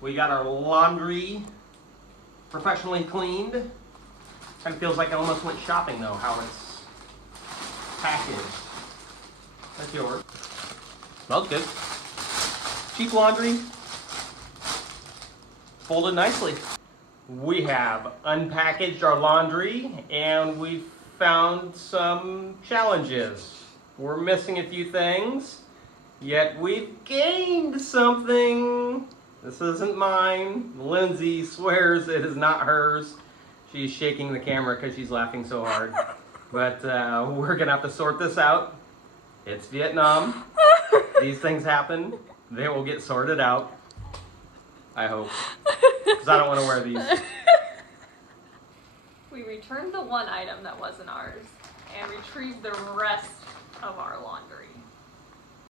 We got our laundry professionally cleaned. Kind of feels like I almost went shopping though, how it's packaged. That's yours. Smells good. Cheap laundry. Folded nicely. We have unpackaged our laundry and we've found some challenges. We're missing a few things, yet we've gained something. This isn't mine. Lindsay swears it is not hers. She's shaking the camera because she's laughing so hard. But we're gonna have to sort this out. It's Vietnam. These things happen. They will get sorted out. I hope. Because I don't want to wear these. We returned the one item that wasn't ours and retrieved the rest of our laundry.